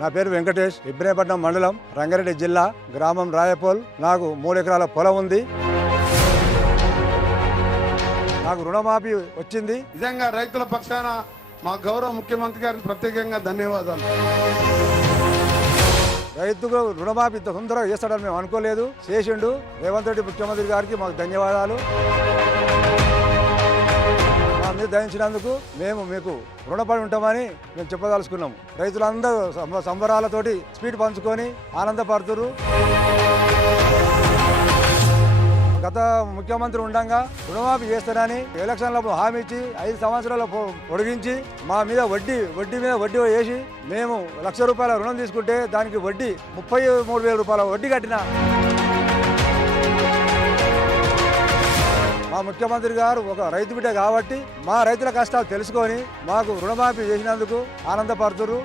నా పేరు వెంకటేష్ ఇబ్రాహీపట్నం మండలం రంగారెడ్డి జిల్లా గ్రామం రాయపోల్. నాకు మూడు ఎకరాల పొలం ఉంది. నాకు రుణమాఫీ వచ్చింది. నిజంగా రైతుల పక్షాన మా గౌరవ ముఖ్యమంత్రి గారికి ప్రత్యేకంగా ధన్యవాదాలు. రైతుకు రుణమాఫీ తొందరగా చేస్తాడని మేము అనుకోలేదు. చేసిండు. రేవంత్ రెడ్డి ముఖ్యమంత్రి గారికి మాకు ధన్యవాదాలు. దయించినందుకు మేము మీకు రుణపడి ఉంటామని మేము చెప్పదలుచుకున్నాము. రైతులందరూ సంబరాలతోటి స్పీడ్ పంచుకొని ఆనందపడుతురు. గత ముఖ్యమంత్రి ఉండగా రుణమాఫీ చేస్తానని ఎలక్షన్లప్పుడు హామీ ఇచ్చి ఐదు సంవత్సరాలు పొడిగించి మా మీద వడ్డీ వడ్డీ మీద వడ్డీ వేసి మేము లక్ష రూపాయల రుణం తీసుకుంటే దానికి వడ్డీ ముప్పై మూడు వేల రూపాయల వడ్డీ కట్టిన. ముఖ్యమంత్రి గారు ఒక రైతు బిడ్డ కాబట్టి మా రైతుల కష్టాలు తెలుసుకొని మాకు రుణమాఫీ చేసినందుకు ఆనందపడుతురు